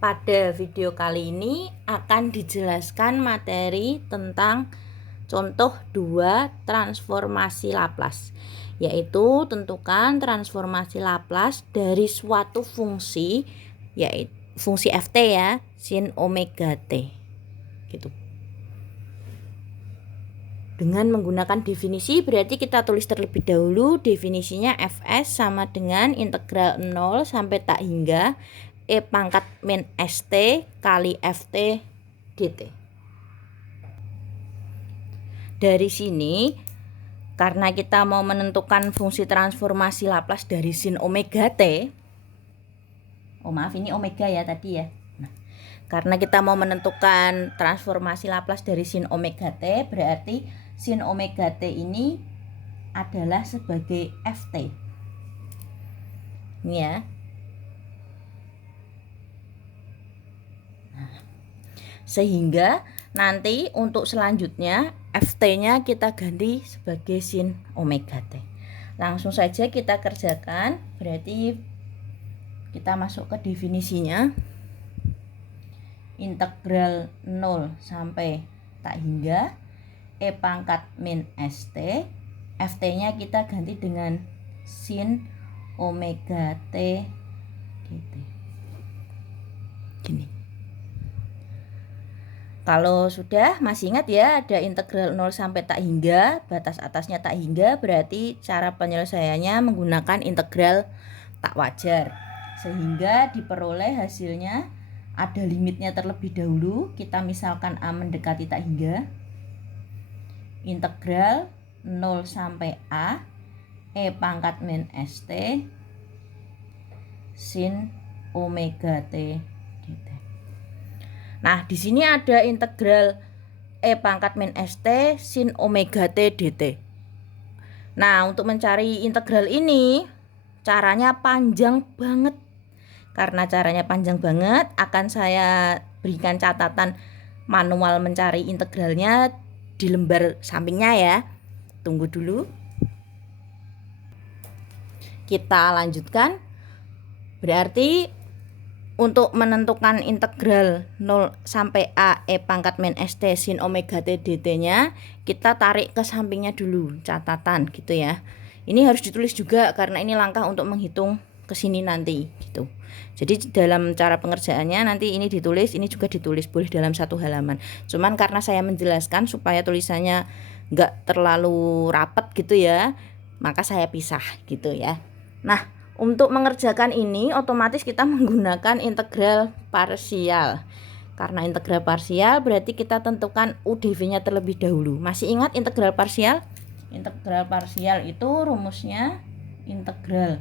Pada video kali ini akan dijelaskan materi tentang contoh 2 transformasi Laplace, yaitu tentukan transformasi Laplace dari suatu fungsi, yaitu fungsi ft ya, sin omega t gitu. Dengan menggunakan definisi, berarti kita tulis terlebih dahulu definisinya fs sama dengan integral 0 sampai tak hingga E pangkat min ST kali FT dt. Dari sini, karena kita mau menentukan fungsi transformasi Laplace dari sin omega T, maaf ini omega ya tadi ya. Nah, karena kita mau menentukan transformasi Laplace dari sin omega T, berarti sin omega T ini adalah sebagai FT. Ini ya. Sehingga nanti untuk selanjutnya ft-nya kita ganti sebagai sin omega t. Langsung saja kita kerjakan. Berarti kita masuk ke definisinya. Integral 0 sampai tak hingga E pangkat min ST. Ft-nya kita ganti dengan sin omega t dt. Gini. Kalau sudah masih ingat ya, ada integral 0 sampai tak hingga, batas atasnya tak hingga, berarti cara penyelesaiannya menggunakan integral tak wajar. Sehingga diperoleh hasilnya ada limitnya terlebih dahulu, kita misalkan A mendekati tak hingga. Integral 0 sampai A E pangkat min ST sin omega T dt. Nah, di sini ada integral E pangkat min ST sin omega T dt. Nah, untuk mencari integral ini caranya panjang banget. Karena caranya panjang banget, akan saya berikan catatan manual mencari integralnya di lembar sampingnya ya. Tunggu dulu. Kita lanjutkan. Berarti untuk menentukan integral 0 sampai A E pangkat min ST sin omega T dt-nya, kita tarik ke sampingnya dulu, catatan gitu ya. Ini harus ditulis juga karena ini langkah untuk menghitung ke sini nanti gitu. Jadi dalam cara pengerjaannya nanti ini ditulis, ini juga ditulis, boleh dalam satu halaman. Cuman karena saya menjelaskan supaya tulisannya enggak terlalu rapat gitu ya, maka saya pisah gitu ya. Nah, untuk mengerjakan ini otomatis kita menggunakan integral parsial. Karena integral parsial berarti kita tentukan UDV-nya terlebih dahulu. Masih ingat integral parsial? Integral parsial itu rumusnya integral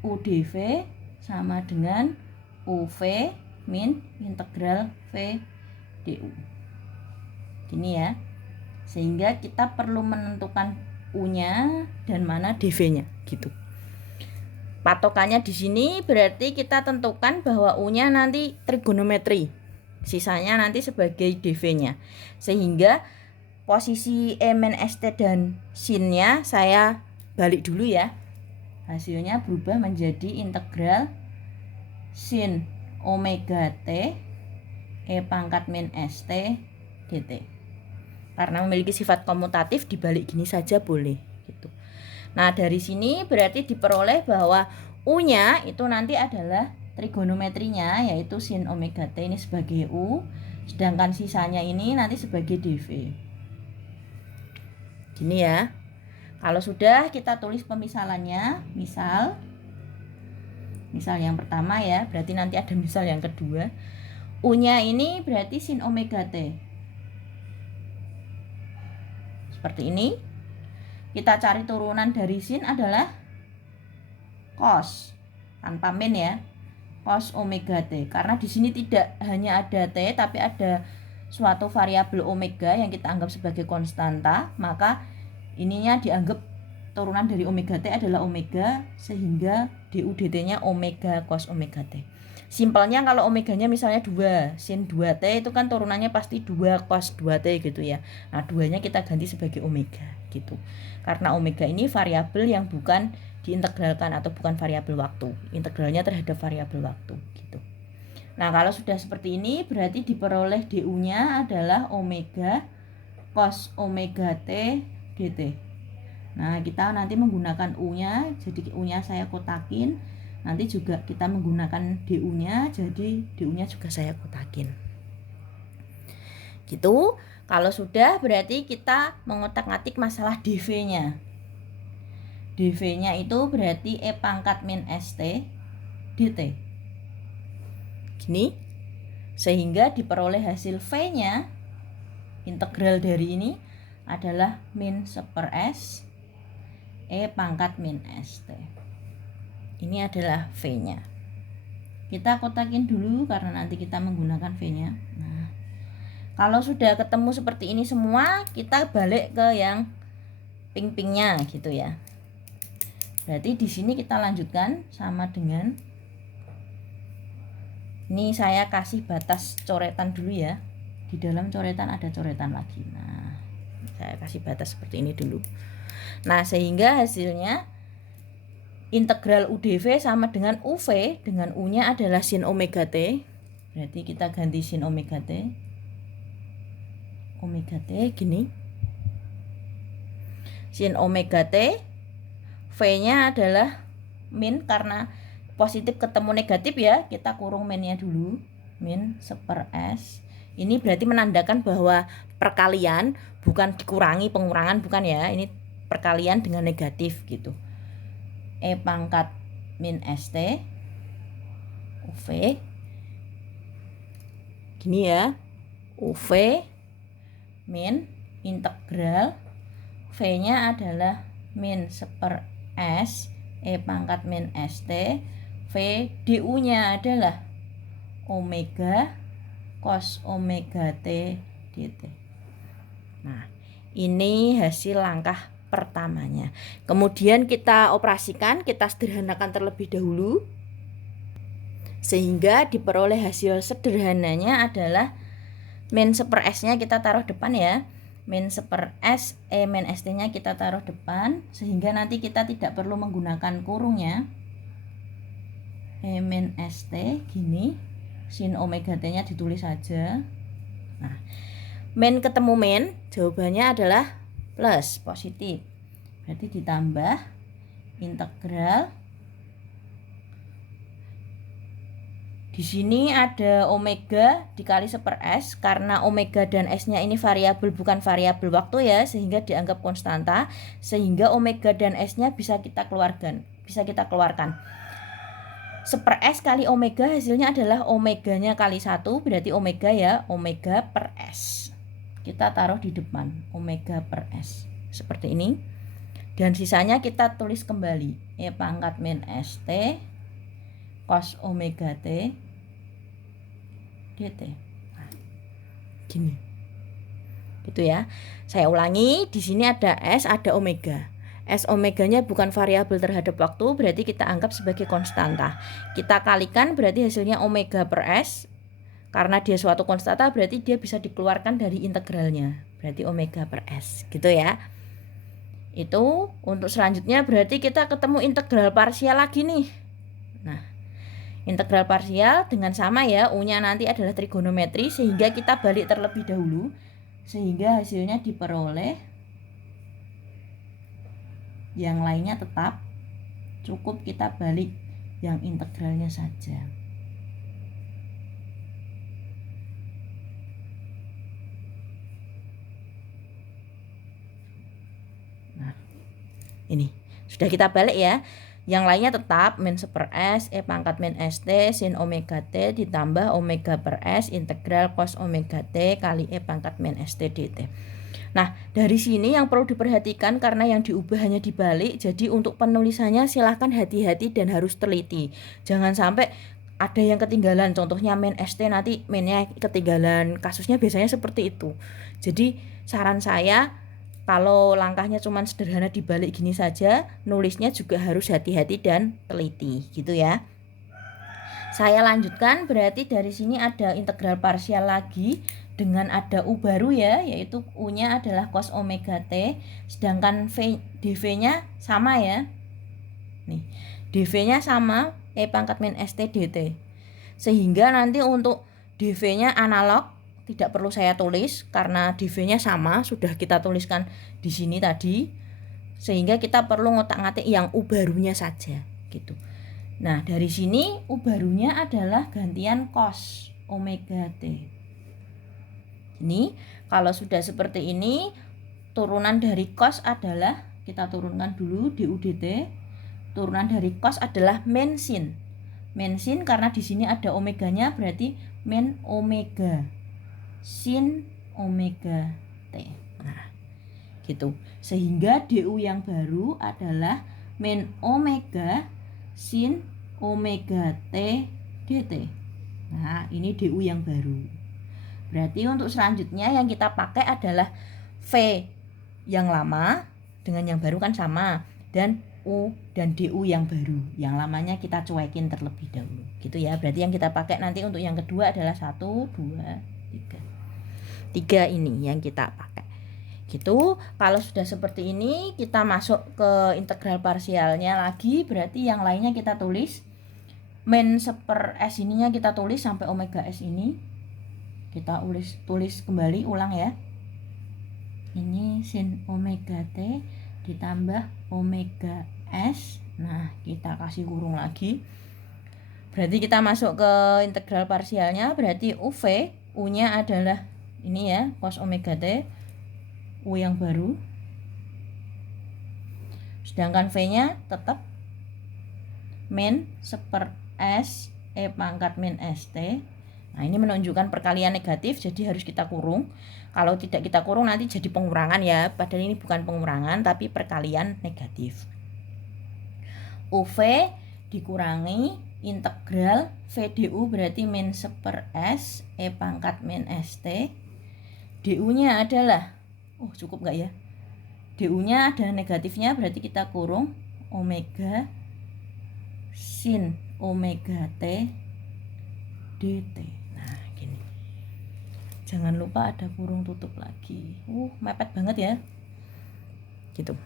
UDV sama dengan UV min integral V du. Gini ya. Sehingga kita perlu menentukan U-nya dan mana dV-nya gitu. Patokannya di sini berarti kita tentukan bahwa U-nya nanti trigonometri. Sisanya nanti sebagai dV-nya. Sehingga posisi E min ST dan sin-nya saya balik dulu ya. Hasilnya berubah menjadi integral sin omega T E pangkat min ST dt. Karena memiliki sifat komutatif, dibalik gini saja boleh gitu. Nah, dari sini berarti diperoleh bahwa U-nya itu nanti adalah trigonometrinya, yaitu sin omega T ini sebagai U, sedangkan sisanya ini nanti sebagai dV. Gini ya. Kalau sudah, kita tulis pemisalannya. Misal yang pertama ya, berarti nanti ada misal yang kedua. U-nya ini berarti sin omega T. Seperti ini. Kita cari turunan dari sin adalah cos tanpa min ya, cos omega T. Karena di sini tidak hanya ada T tapi ada suatu variabel omega yang kita anggap sebagai konstanta, maka ininya dianggap turunan dari omega T adalah omega, sehingga du dt-nya omega cos omega T. Simpelnya kalau omeganya misalnya 2, sin 2T itu kan turunannya pasti 2 cos 2T gitu ya. Nah, 2-nya kita ganti sebagai omega gitu. Karena omega ini variabel yang bukan diintegralkan atau bukan variabel waktu. Integralnya terhadap variabel waktu gitu. Nah, kalau sudah seperti ini berarti diperoleh DU-nya adalah omega cos omega T dt. Nah, kita nanti menggunakan U-nya, jadi U-nya saya kotakin. Nanti juga kita menggunakan DU-nya, jadi DU-nya juga saya kotakin. Gitu. Kalau sudah berarti kita mengotak-atik masalah dV-nya. dV-nya itu berarti E pangkat min ST dt. Gini. Sehingga diperoleh hasil V-nya, integral dari ini adalah min 1/s E pangkat min ST. Ini adalah V-nya. Kita kotakin dulu karena nanti kita menggunakan V-nya. Nah, kalau sudah ketemu seperti ini semua, kita balik ke yang ping-pingnya gitu ya. Berarti di sini kita lanjutkan sama dengan, ini saya kasih batas coretan dulu ya. Di dalam coretan ada coretan lagi. Nah, saya kasih batas seperti ini dulu. Nah, sehingga hasilnya integral UdV sama dengan UV, dengan U-nya adalah sin omega T. Berarti kita ganti sin omega T. Omega T gini. Sin omega T, V-nya adalah min karena positif ketemu negatif ya. Kita kurung min-nya dulu. Min 1/s. Ini berarti menandakan bahwa perkalian, bukan dikurangi, pengurangan bukan ya. Ini perkalian dengan negatif gitu. E pangkat min ST UV gini ya, UV min integral V-nya adalah min 1/s E pangkat min ST V, DU-nya adalah omega cos omega T dt. Nah, ini hasil langkah pertamanya. Kemudian kita operasikan, kita sederhanakan terlebih dahulu, sehingga diperoleh hasil sederhananya adalah min 1/s-nya kita taruh depan ya. Min 1/s E min ST-nya kita taruh depan, sehingga nanti kita tidak perlu menggunakan kurungnya. E min ST gini, sin omega T-nya ditulis saja. Nah, min ketemu min, jawabannya adalah plus, positif. Berarti ditambah integral. Di sini ada omega dikali 1/s, karena omega dan S-nya ini variabel bukan variabel waktu ya, sehingga dianggap konstanta, sehingga omega dan S-nya bisa kita keluarkan. 1/s kali omega hasilnya adalah omeganya kali 1, berarti omega ya, omega per S. Kita taruh di depan, omega per S. Seperti ini. Dan sisanya kita tulis kembali. E pangkat min ST cos omega T dt. Nah, gini. Gitu ya. Saya ulangi, di sini ada S, ada omega. S omeganya bukan variabel terhadap waktu, berarti kita anggap sebagai konstanta. Kita kalikan berarti hasilnya omega per S. Karena dia suatu konstanta berarti dia bisa dikeluarkan dari integralnya. Berarti omega per S, gitu ya. Itu untuk selanjutnya berarti kita ketemu integral parsial lagi nih. Nah, integral parsial dengan sama ya, U-nya nanti adalah trigonometri, sehingga kita balik terlebih dahulu, sehingga hasilnya diperoleh. Yang lainnya tetap, cukup kita balik yang integralnya saja. Nah, ini sudah kita balik ya. Yang lainnya tetap min 1/s E pangkat min ST sin omega T ditambah omega per S integral cos omega T kali E pangkat min ST dt. Nah, dari sini yang perlu diperhatikan karena yang diubah hanya dibalik, jadi untuk penulisannya silahkan hati-hati dan harus teliti. Jangan sampai ada yang ketinggalan, contohnya min ST nanti minnya ketinggalan, kasusnya biasanya seperti itu. Jadi saran saya, kalau langkahnya cuma sederhana dibalik gini saja, nulisnya juga harus hati-hati dan teliti gitu ya. Saya lanjutkan, berarti dari sini ada integral parsial lagi dengan ada U baru ya, yaitu U-nya adalah cos omega T, sedangkan dV-nya sama ya. Nih, dV-nya sama E pangkat min ST dt. Sehingga nanti untuk dv-nya analog tidak perlu saya tulis karena dv-nya sama sudah kita tuliskan di sini tadi. Sehingga kita perlu ngotak-ngatik yang U barunya saja gitu. Nah, dari sini U barunya adalah gantian cos omega T. Ini kalau sudah seperti ini, turunan dari cos adalah, kita turunkan dulu du dt. Turunan dari cos adalah min sin. Min sin karena di sini ada omeganya berarti min omega sin omega T. Nah, gitu. Sehingga du yang baru adalah min omega sin omega T dt. Nah, ini du yang baru. Berarti untuk selanjutnya yang kita pakai adalah V yang lama dengan yang baru kan sama, dan U dan DU yang baru. Yang lamanya kita cuekin terlebih dahulu. Gitu ya. Berarti yang kita pakai nanti untuk yang kedua adalah 1, 2, 3. 3 ini yang kita pakai. Gitu. Kalau sudah seperti ini, kita masuk ke integral parsialnya lagi. Berarti yang lainnya kita tulis. Min seper S ininya kita tulis sampai omega S ini. Kita tulis kembali, ulang ya. Ini sin omega T ditambah omega S. Nah, kita kasih kurung lagi. Berarti kita masuk ke integral parsialnya. Berarti UV, U-nya adalah ini ya, cos omega T, U yang baru. Sedangkan V-nya tetap min seper S E pangkat min ST. Nah, ini menunjukkan perkalian negatif, jadi harus kita kurung. Kalau tidak kita kurung nanti jadi pengurangan ya. Padahal ini bukan pengurangan, tapi perkalian negatif. UV dikurangi integral VDU berarti min seper S E pangkat min ST. DU-nya adalah, cukup nggak ya? DU-nya ada negatifnya, berarti kita kurung omega sin omega T dt. Jangan lupa ada kurung tutup lagi. Mepet banget ya. Gitu.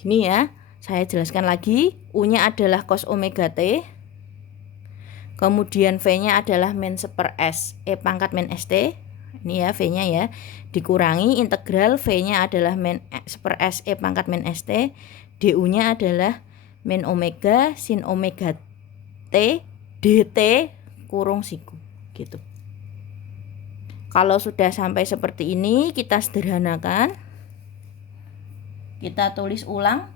Gini ya, saya jelaskan lagi. U-nya adalah cos omega T. Kemudian V-nya adalah min seper S E pangkat min ST. Ini ya V-nya ya. Dikurangi integral V-nya adalah min seper S E pangkat min ST. DU-nya adalah min omega sin omega T dt kurung siku. Gitu. Kalau sudah sampai seperti ini, kita sederhanakan. Kita tulis ulang.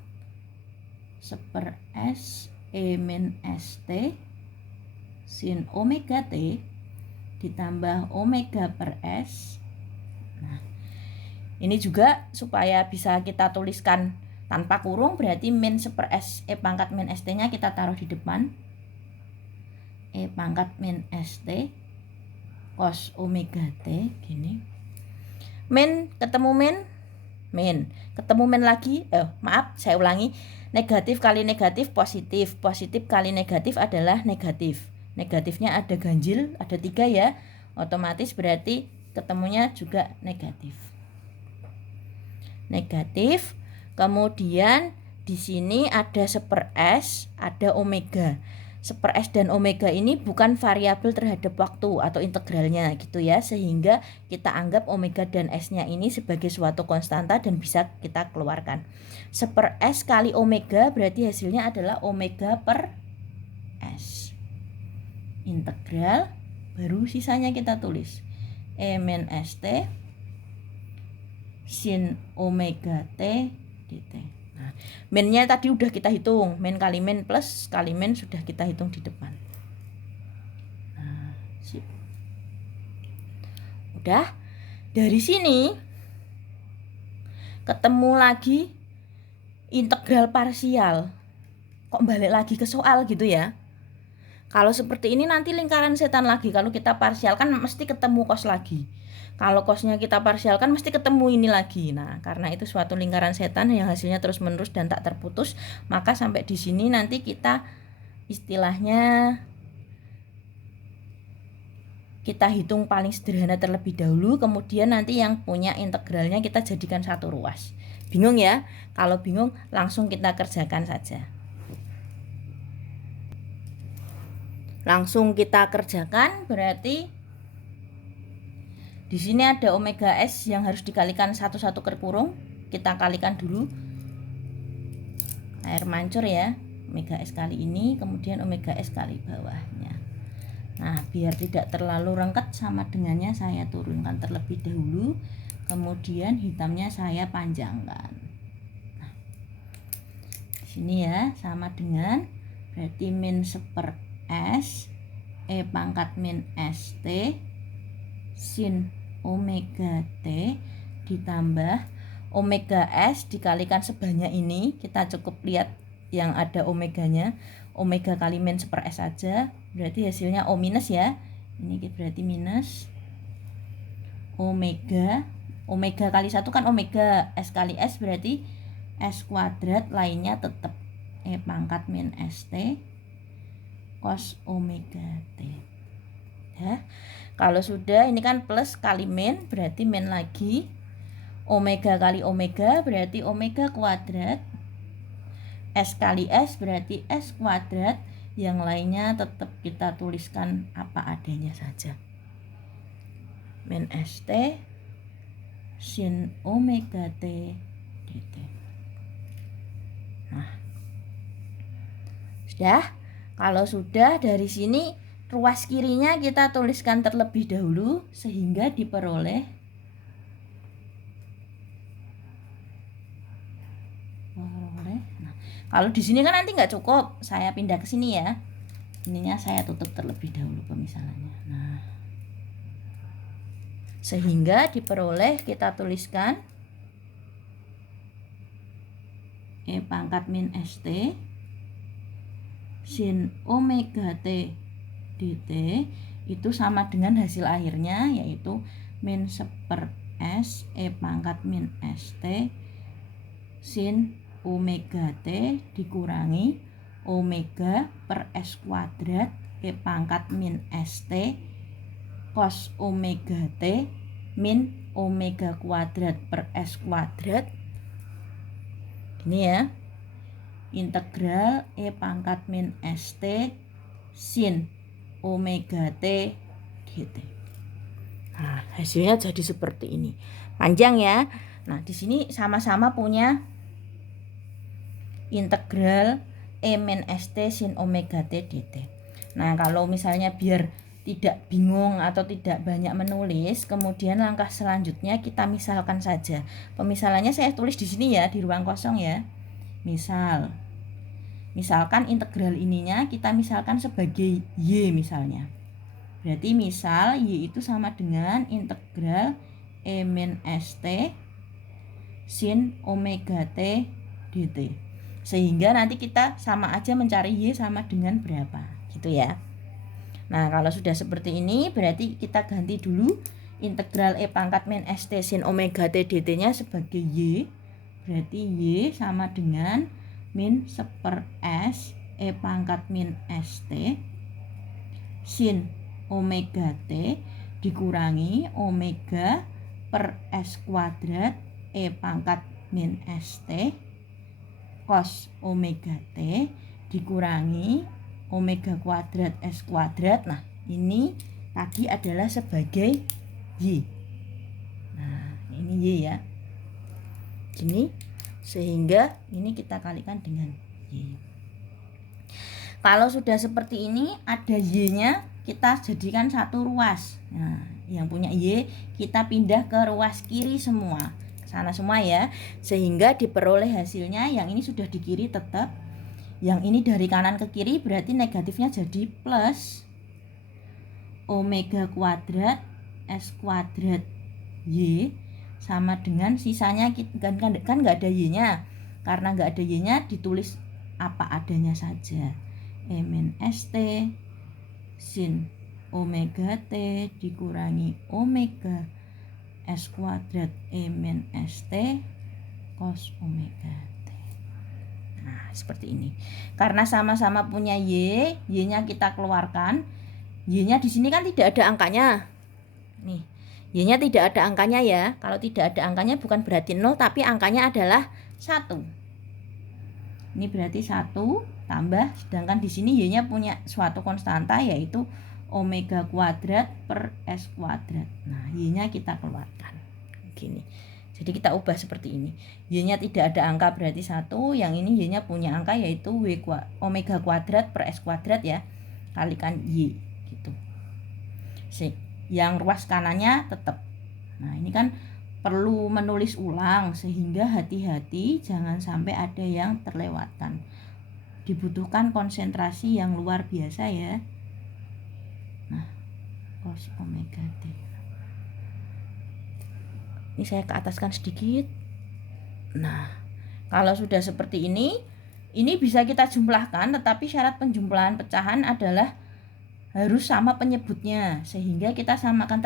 Seper S E min ST sin omega T ditambah omega per S. Nah, ini juga supaya bisa kita tuliskan tanpa kurung, berarti min seper S E pangkat min ST-nya kita taruh di depan. E pangkat min ST cos omega T gini. Min ketemu min ketemu min lagi. Saya ulangi. Negatif kali negatif positif. Positif kali negatif adalah negatif. Negatifnya ada ganjil, ada 3 ya. Otomatis berarti ketemunya juga negatif. Negatif. Kemudian di sini ada seper S, ada omega. Seper S dan omega ini bukan variabel terhadap waktu atau integralnya gitu ya, sehingga kita anggap omega dan S-nya ini sebagai suatu konstanta dan bisa kita keluarkan. Seper S kali omega berarti hasilnya adalah omega per S. Integral, baru sisanya kita tulis E min ST sin omega T dt. Nah, minnya tadi udah kita hitung, min kali min plus kali min sudah kita hitung di depan. Nah, sip. Udah. Dari sini ketemu lagi integral parsial. Kok balik lagi ke soal gitu ya? Kalau seperti ini nanti lingkaran setan lagi. Kalau kita parsialkan mesti ketemu cos lagi. Kalau cosnya kita parsialkan mesti ketemu ini lagi. Nah, karena itu suatu lingkaran setan yang hasilnya terus menerus dan tak terputus, maka sampai di sini nanti kita istilahnya kita hitung paling sederhana terlebih dahulu, kemudian nanti yang punya integralnya kita jadikan satu ruas. Bingung ya? Kalau bingung langsung kita kerjakan saja. langsung kita kerjakan. Berarti di sini ada omega S yang harus dikalikan 1 kurung. Kita kalikan dulu. Air mancur ya. Omega S kali ini, kemudian omega S kali bawahnya. Nah, biar tidak terlalu rengket sama dengannya saya turunkan terlebih dahulu. Kemudian hitamnya saya panjangkan. Nah, di sini ya sama dengan berarti min 1/s E pangkat min ST sin omega T ditambah omega S dikalikan sebanyak ini. Kita cukup lihat yang ada omeganya. Omega kali min 1/s saja. Berarti hasilnya O minus ya. Ini berarti minus omega. Omega kali 1 kan omega. S kali S berarti S kuadrat, lainnya tetap E pangkat min ST cos omega T. Ya. Kalau sudah ini kan plus kali min, berarti min lagi. Omega kali omega berarti omega kuadrat. S kali S berarti S kuadrat. Yang lainnya tetap kita tuliskan apa adanya saja. Min ST sin omega T dt. Nah, sudah. Kalau sudah, dari sini ruas kirinya kita tuliskan terlebih dahulu sehingga diperoleh nah, kalau di sini kan nanti nggak cukup, saya pindah ke sini ya. Ininya saya tutup terlebih dahulu pemisalannya. Nah, sehingga diperoleh kita tuliskan E pangkat min ST sin omega T dt itu sama dengan hasil akhirnya, yaitu min 1/s E pangkat min ST sin omega T dikurangi omega per S kuadrat E pangkat min ST cos omega T min omega kuadrat per S kuadrat. Ini ya, integral E pangkat min ST sin omega T dt. Nah, hasilnya jadi seperti ini. Panjang ya. Nah, di sini sama-sama punya integral E min ST sin omega T dt. Nah, kalau misalnya biar tidak bingung atau tidak banyak menulis, kemudian langkah selanjutnya kita misalkan saja. Pemisalannya saya tulis di sini ya, di ruang kosong ya. Misalkan integral ininya kita misalkan sebagai Y misalnya. Berarti misal Y itu sama dengan integral E min ST sin omega T dt. Sehingga nanti kita sama aja mencari Y sama dengan berapa, gitu ya. Nah, kalau sudah seperti ini berarti kita ganti dulu integral E pangkat min ST sin omega T dt-nya sebagai Y. Berarti Y sama dengan min 1/s E pangkat min ST sin omega T dikurangi omega per S kuadrat E pangkat min ST cos omega T dikurangi omega kuadrat S kuadrat. Nah, ini tadi adalah sebagai Y. Nah, ini Y ya. Gini, sehingga ini kita kalikan dengan Y. Kalau sudah seperti ini, ada Y-nya, kita jadikan satu ruas. Nah, yang punya Y kita pindah ke ruas kiri semua, ke sana semua ya, sehingga diperoleh hasilnya yang ini sudah di kiri tetap. Yang ini dari kanan ke kiri berarti negatifnya jadi plus omega kuadrat S kuadrat Y sama dengan sisanya kan nggak ada Y-nya. Karena nggak ada Y-nya ditulis apa adanya saja. E min ST sin omega T dikurangi omega S kuadrat E min ST cos omega T. Nah, seperti ini. Karena sama-sama punya Y, Y-nya kita keluarkan. Y-nya di sini kan tidak ada angkanya. Nih, Y-nya tidak ada angkanya ya. Kalau tidak ada angkanya bukan berarti 0, tapi angkanya adalah 1. Ini berarti 1. tambah, sedangkan di sini Y-nya punya suatu konstanta yaitu omega kuadrat per S kuadrat. Nah, Y-nya kita keluarkan gini. Jadi kita ubah seperti ini. Y-nya tidak ada angka berarti 1, yang ini Y-nya punya angka yaitu omega kuadrat per S kuadrat ya, kalikan Y gitu. Yang ruas kanannya tetap. Nah, ini kan perlu menulis ulang sehingga hati-hati jangan sampai ada yang terlewatan. Dibutuhkan konsentrasi yang luar biasa ya. Nah, cos omega T. Ini saya ke ataskan sedikit. Nah, kalau sudah seperti ini bisa kita jumlahkan, tetapi syarat penjumlahan pecahan adalah harus sama penyebutnya, sehingga kita samakan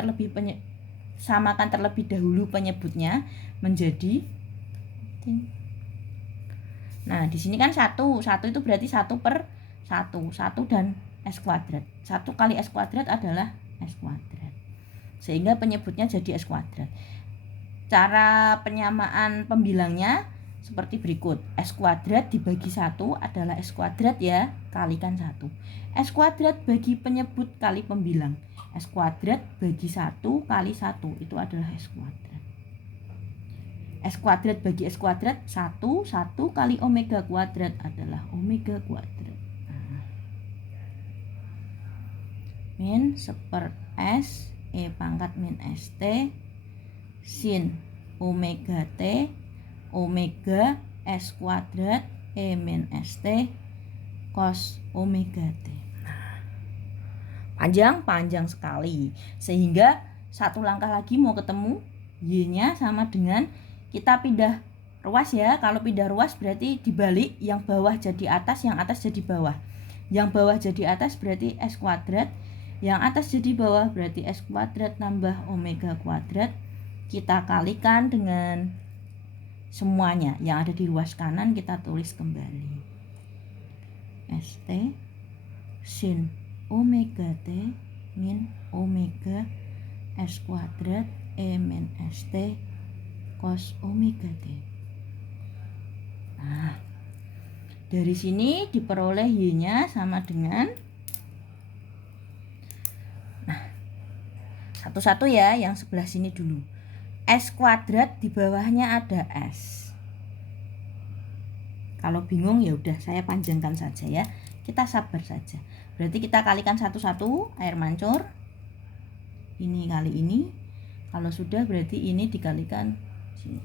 terlebih dahulu penyebutnya menjadi. Nah, di sini kan 1 itu berarti 1 per 1 dan S kuadrat. 1 kali S kuadrat adalah S kuadrat. Sehingga penyebutnya jadi S kuadrat. Cara penyamaan pembilangnya seperti berikut. S kuadrat dibagi 1 adalah S kuadrat ya, kalikan 1. S kuadrat bagi penyebut kali pembilang. S kuadrat bagi 1 kali 1 itu adalah S kuadrat. S kuadrat bagi S kuadrat 1 kali omega kuadrat adalah omega kuadrat. Min seper S E pangkat min ST sin omega T omega S kuadrat E min ST cos omega T. Panjang sekali, sehingga satu langkah lagi mau ketemu Y-nya sama dengan kita pindah ruas ya. Kalau pindah ruas berarti dibalik, yang bawah jadi atas, yang atas jadi bawah. Yang bawah jadi atas berarti S kuadrat, yang atas jadi bawah berarti S kuadrat tambah omega kuadrat. Kita kalikan dengan semuanya yang ada di ruas kanan, kita tulis kembali. ST sin omega T min omega S kuadrat E min ST cos omega T. Nah, dari sini diperoleh Y-nya sama dengan, nah, satu-satu ya, yang sebelah sini dulu. S kuadrat di bawahnya ada S. Kalau bingung ya udah saya panjangkan saja ya. Kita sabar saja. Berarti kita kalikan satu-satu, air mancur. Ini kali ini. Kalau sudah berarti ini dikalikan sini.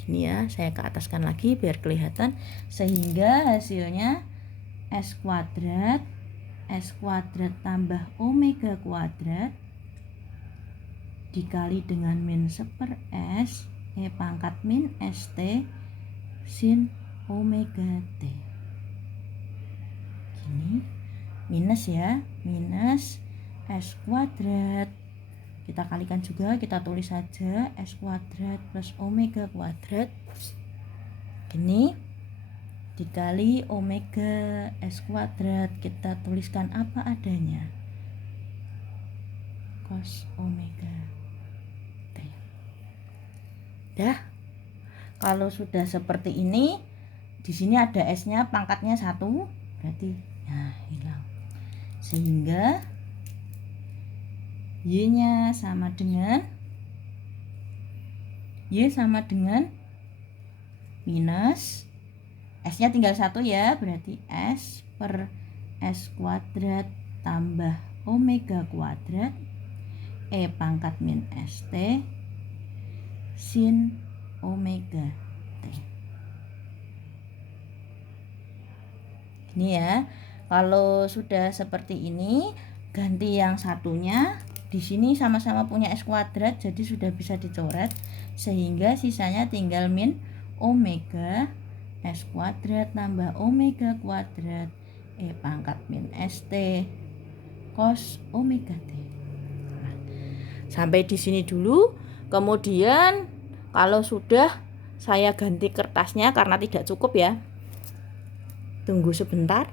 Gini ya, saya ke ataskan lagi biar kelihatan, sehingga hasilnya S kuadrat tambah omega kuadrat dikali dengan min seper S E pangkat min ST sin omega T. Gini, minus ya, minus S kuadrat. Kita kalikan juga, kita tulis saja S kuadrat plus omega kuadrat. Gini, dikali omega S kuadrat, kita tuliskan apa adanya. Cos omega T. Dah. Kalau sudah seperti ini, di sini ada S-nya pangkatnya 1, berarti nah hilang. Sehingga Y-nya sama dengan Y sama dengan minus S-nya tinggal 1 ya, berarti S per S kuadrat tambah omega kuadrat E pangkat min ST sin omega T. Ini ya. Kalau sudah seperti ini, ganti yang satunya. Di sini sama-sama punya S kuadrat, jadi sudah bisa dicoret, sehingga sisanya tinggal min omega S kuadrat tambah omega kuadrat E pangkat min ST cos omega T. Nah, sampai di sini dulu. Kemudian kalau sudah, saya ganti kertasnya karena tidak cukup ya. Tunggu sebentar.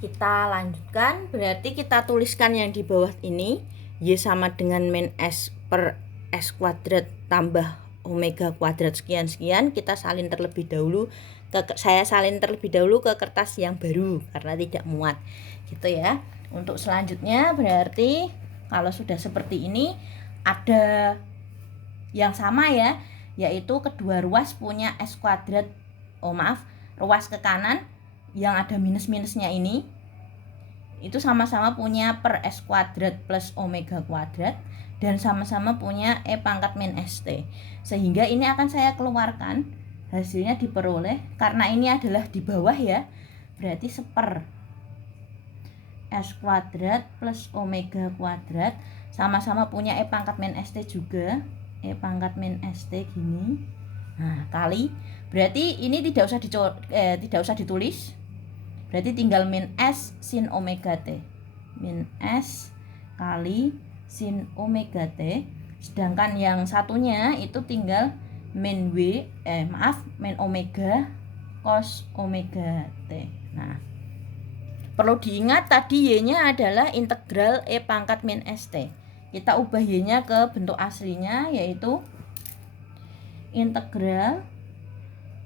Kita lanjutkan, berarti kita tuliskan yang di bawah ini. Y sama dengan min S per S kuadrat tambah omega kuadrat sekian-sekian, kita salin terlebih dahulu saya salin terlebih dahulu ke kertas yang baru karena tidak muat gitu ya. Untuk selanjutnya berarti kalau sudah seperti ini ada yang sama ya, yaitu kedua ruas punya S kuadrat, ruas ke kanan yang ada minus-minusnya ini itu sama-sama punya per S kuadrat plus omega kuadrat dan sama-sama punya E pangkat min ST, sehingga ini akan saya keluarkan, hasilnya diperoleh karena ini adalah di bawah ya, berarti seper S kuadrat plus omega kuadrat sama-sama punya E pangkat min ST juga, E pangkat min ST gini. Nah, kali berarti ini tidak usah ditulis. Berarti tinggal min S sin omega T. Min S kali sin omega T. Sedangkan yang satunya itu tinggal min min omega cos omega T. Nah, perlu diingat tadi Y-nya adalah integral E pangkat min ST. Kita ubah Y-nya ke bentuk aslinya, yaitu integral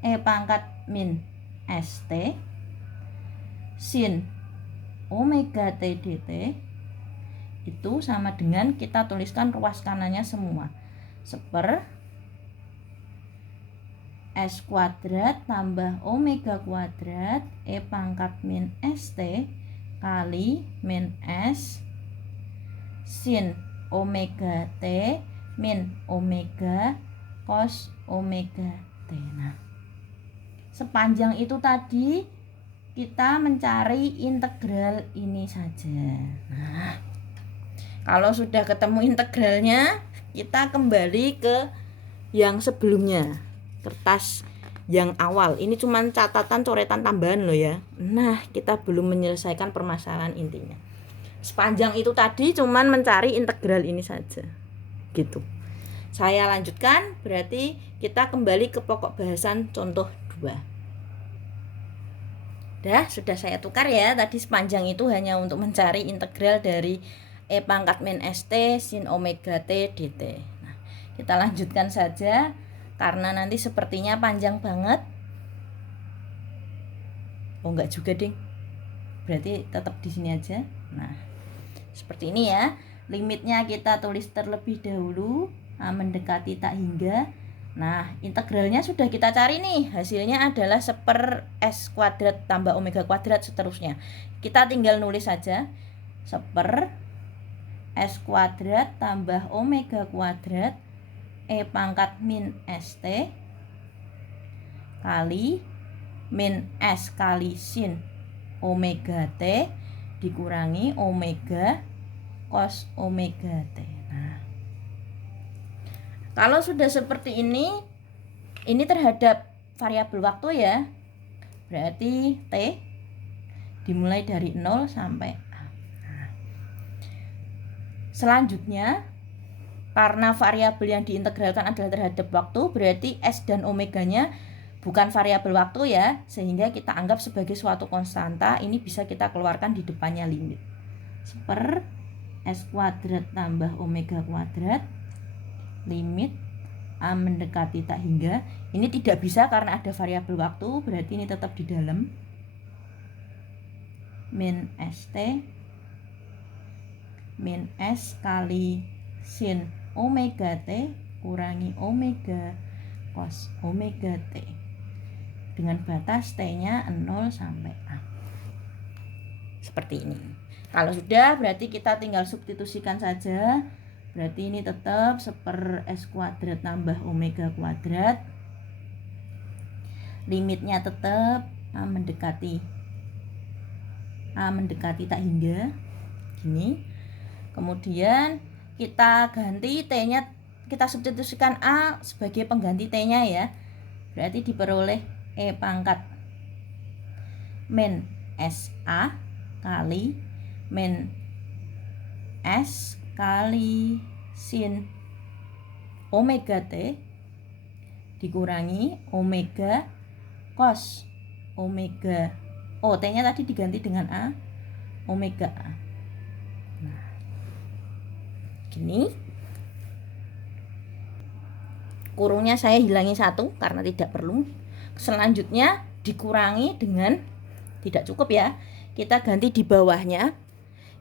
E pangkat min ST sin omega T dt itu sama dengan kita tuliskan ruas kanannya semua seper S kuadrat tambah omega kuadrat E pangkat min ST kali min S sin omega T min omega cos omega T. Nah, sepanjang itu tadi kita mencari integral ini saja. Nah, kalau sudah ketemu integralnya, kita kembali ke yang sebelumnya, kertas yang awal. Ini cuma catatan coretan tambahan loh ya. Nah, kita belum menyelesaikan permasalahan intinya. Sepanjang itu tadi cuma mencari integral ini saja. Gitu. Saya lanjutkan, berarti kita kembali ke pokok bahasan contoh 2. Sudah saya tukar ya, tadi sepanjang itu hanya untuk mencari integral dari E pangkat min ST sin omega T dt. Nah, kita lanjutkan saja karena nanti sepertinya panjang banget. Oh enggak juga ding, berarti tetap di sini aja. Nah, seperti ini ya, limitnya kita tulis terlebih dahulu, mendekati tak hingga. Nah, integralnya sudah kita cari nih, hasilnya adalah seper S kuadrat tambah omega kuadrat seterusnya. Kita tinggal nulis saja, seper S kuadrat tambah omega kuadrat E pangkat min ST kali min S kali sin omega T dikurangi omega cos omega T. Nah, kalau sudah seperti ini terhadap variabel waktu ya, berarti T dimulai dari 0 sampai A. Nah, selanjutnya, karena variabel yang diintegralkan adalah terhadap waktu, berarti S dan omeganya bukan variabel waktu ya, sehingga kita anggap sebagai suatu konstanta. Ini bisa kita keluarkan di depannya limit. Seper S kuadrat tambah omega kuadrat limit A mendekati tak hingga. Ini tidak bisa karena ada variabel waktu, berarti ini tetap di dalam min ST min S kali sin omega T kurangi omega cos omega T dengan batas T-nya 0 sampai A. Seperti ini. Kalau sudah, berarti kita tinggal substitusikan saja. Berarti ini tetap seper S kuadrat tambah omega kuadrat. Limitnya tetap A mendekati tak hingga. Gini. Kemudian kita ganti T-nya, kita substitusikan A sebagai pengganti T-nya ya. Berarti diperoleh E pangkat min SA kali min S kali sin omega T dikurangi omega cos omega. Oh, T-nya tadi diganti dengan A, omega A. Nah, gini. kurungnya saya hilangi 1 karena tidak perlu. Selanjutnya dikurangi dengan, tidak cukup ya, kita ganti di bawahnya,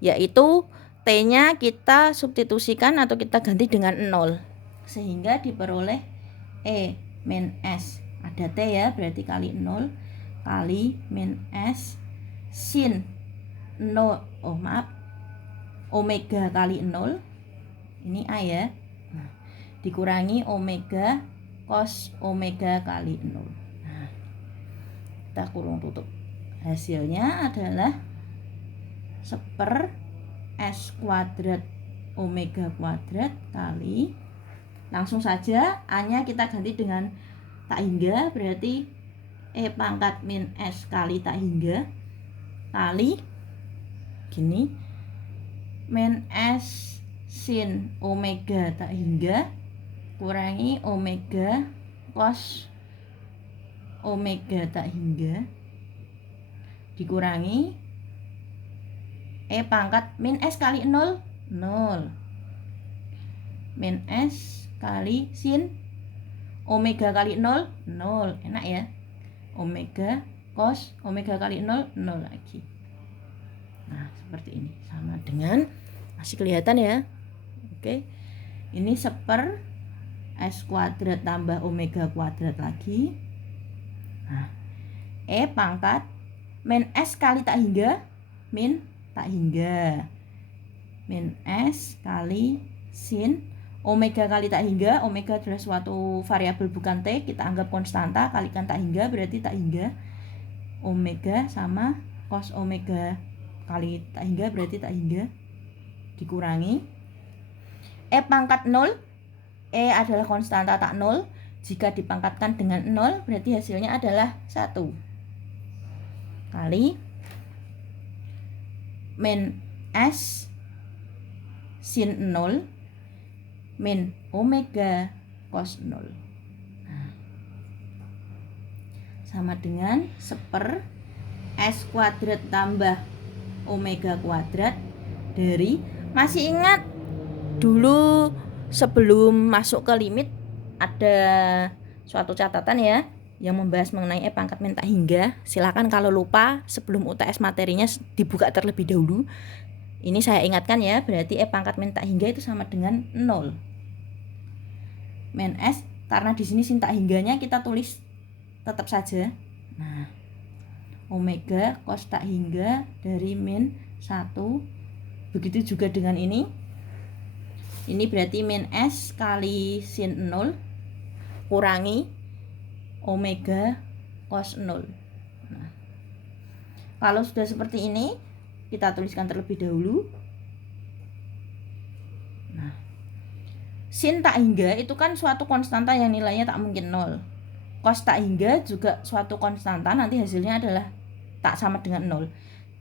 yaitu T-nya kita substitusikan atau kita ganti dengan 0, sehingga diperoleh E min S. Ada T ya, berarti kali 0 kali min S sin 0, omega kali 0, ini A ya, dikurangi omega cos omega kali 0. Nah, kita kurung tutup. Hasilnya adalah 1/, S kuadrat omega kuadrat kali, langsung saja A-nya kita ganti dengan tak hingga, berarti E pangkat min S kali tak hingga kali gini min S sin omega tak hingga kurangi omega cos omega tak hingga dikurangi E pangkat min S kali 0, 0 min S kali sin omega kali 0, 0, enak ya, omega cos omega kali 0, 0 lagi. Nah seperti ini, sama dengan, masih kelihatan ya, oke, ini 1/, S kuadrat tambah omega kuadrat lagi. Nah, E pangkat min S kali tak hingga, min tak hingga, min S kali sin omega kali tak hingga, omega adalah suatu variabel bukan T, kita anggap konstanta, kalikan tak hingga berarti tak hingga, omega sama cos omega kali tak hingga berarti tak hingga, dikurangi E pangkat 0, E adalah konstanta tak 0, jika dipangkatkan dengan 0 berarti hasilnya adalah 1 kali min S sin 0 min omega cos 0. Nah, sama dengan 1/, S kuadrat tambah omega kuadrat dari, masih ingat dulu sebelum masuk ke limit ada suatu catatan ya yang membahas mengenai E pangkat min tak hingga. Silakan kalau lupa sebelum UTS materinya dibuka terlebih dahulu. Ini saya ingatkan ya, berarti E pangkat min tak hingga itu sama dengan 0 min S, karena di sini sin tak hingganya kita tulis tetap saja. Nah, omega cos tak hingga dari min 1. Begitu juga dengan ini. Ini berarti min S kali sin 0 kurangi omega cos 0. Nah, kalau sudah seperti ini, kita tuliskan terlebih dahulu. Nah, sin tak hingga itu kan suatu konstanta yang nilainya tak mungkin 0. Cos tak hingga juga suatu konstanta, nanti hasilnya adalah tak sama dengan 0.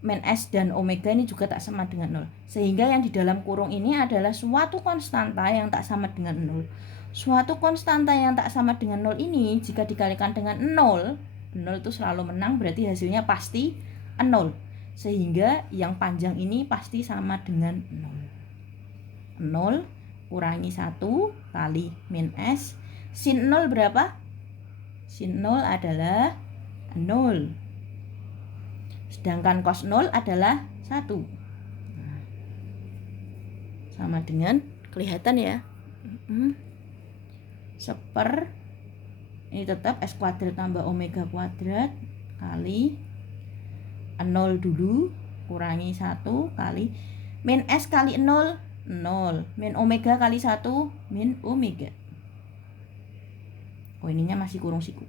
Min S dan omega ini juga tak sama dengan 0. Sehingga yang di dalam kurung ini adalah suatu konstanta yang tak sama dengan 0. Suatu konstanta yang tak sama dengan 0 ini jika dikalikan dengan 0, 0 itu selalu menang, berarti hasilnya pasti 0. Sehingga yang panjang ini pasti sama dengan 0. 0 kurangi 1 kali min S. Sin 0 berapa? Sin 0 adalah 0. Sedangkan cos 0 adalah 1. Nah, sama dengan, kelihatan ya, 1/, ini tetap S kuadrat tambah omega kuadrat kali 0 dulu, kurangi 1 kali min S kali 0, 0, min omega kali 1, min omega. Oh, ininya masih kurung siku,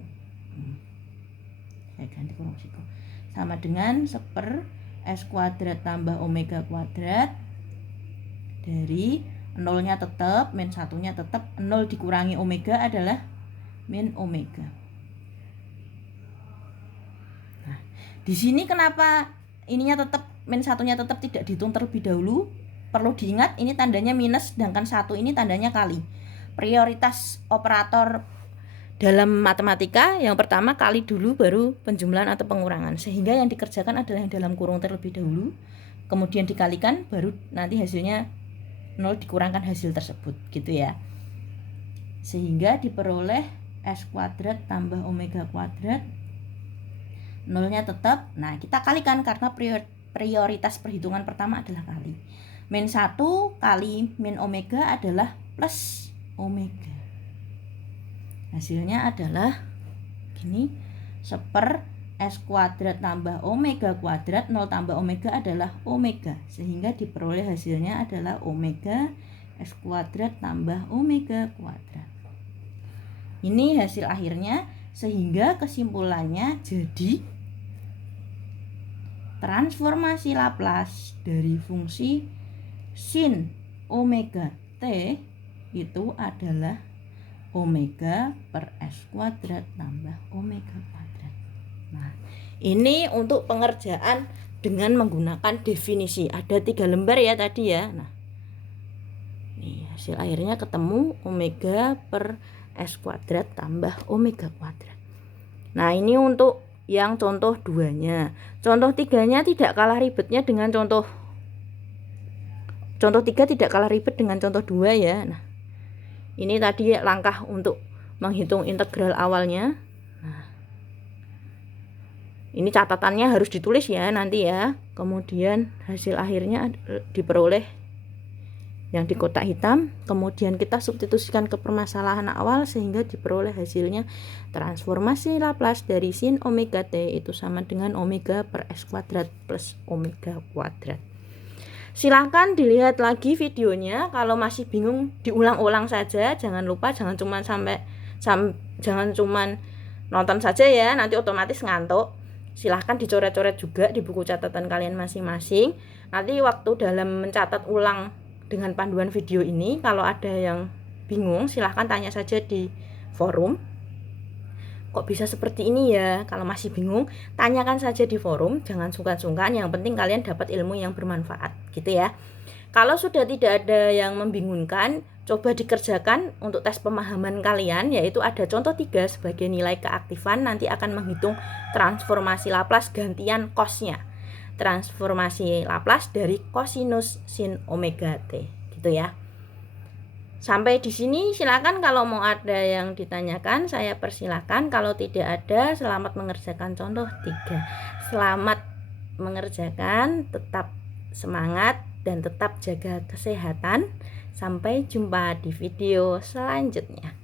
saya ganti kurung siku, sama dengan 1/, S kuadrat tambah omega kuadrat dari 0-nya tetap, min 1-nya tetap, 0 dikurangi omega adalah min omega. Nah, di sini kenapa ininya tetap, min 1-nya tetap tidak dihitung terlebih dahulu? Perlu diingat ini tandanya minus, sedangkan 1 ini tandanya kali. Prioritas operator dalam matematika yang pertama kali dulu, baru penjumlahan atau pengurangan. Sehingga yang dikerjakan adalah yang dalam kurung terlebih dahulu, kemudian dikalikan, baru nanti hasilnya 0 dikurangkan hasil tersebut, gitu ya. sehingga diperoleh S kuadrat tambah omega kuadrat, nolnya tetap. Nah, kita kalikan karena prioritas perhitungan pertama adalah kali. Min 1 kali min omega adalah plus omega. Hasilnya adalah gini, 1/, S kuadrat tambah omega kuadrat, 0 tambah omega adalah omega, sehingga diperoleh hasilnya adalah omega S kuadrat tambah omega kuadrat. Ini hasil akhirnya, sehingga kesimpulannya jadi transformasi Laplace dari fungsi sin omega t itu adalah omega per S kuadrat tambah omega kuadrat. Nah, ini untuk pengerjaan dengan menggunakan definisi. Ada 3 lembar ya tadi ya. Nah, ini hasil akhirnya ketemu omega per S kuadrat tambah omega kuadrat. Nah, ini untuk yang contoh 2-nya. Contoh 3-nya tidak kalah ribetnya dengan contoh 3 tidak kalah ribet dengan contoh 2 ya. Nah, ini tadi langkah untuk menghitung integral awalnya. Nah, ini catatannya harus ditulis ya nanti ya. Kemudian hasil akhirnya diperoleh yang di kotak hitam, kemudian kita substitusikan ke permasalahan awal sehingga diperoleh hasilnya transformasi Laplace dari sin omega t itu sama dengan omega per S kuadrat plus omega kuadrat. Silahkan dilihat lagi videonya, kalau masih bingung diulang-ulang saja, jangan lupa jangan cuman nonton saja ya, nanti otomatis ngantuk. Silahkan dicoret-coret juga di buku catatan kalian masing-masing. Nanti waktu dalam mencatat ulang dengan panduan video ini, kalau ada yang bingung silahkan tanya saja di forum. Kok bisa seperti ini ya? Kalau masih bingung, tanyakan saja di forum, jangan sungkan-sungkan, yang penting kalian dapat ilmu yang bermanfaat gitu ya. Kalau sudah tidak ada yang membingungkan, coba dikerjakan untuk tes pemahaman kalian, yaitu ada contoh 3 sebagai nilai keaktifan, nanti akan menghitung transformasi Laplace gantian cos-nya. Transformasi Laplace dari kosinus sin omega t gitu ya. Sampai di sini silakan, kalau mau ada yang ditanyakan saya persilakan, kalau tidak ada selamat mengerjakan contoh 3. Selamat mengerjakan, tetap semangat dan tetap jaga kesehatan. Sampai jumpa di video selanjutnya.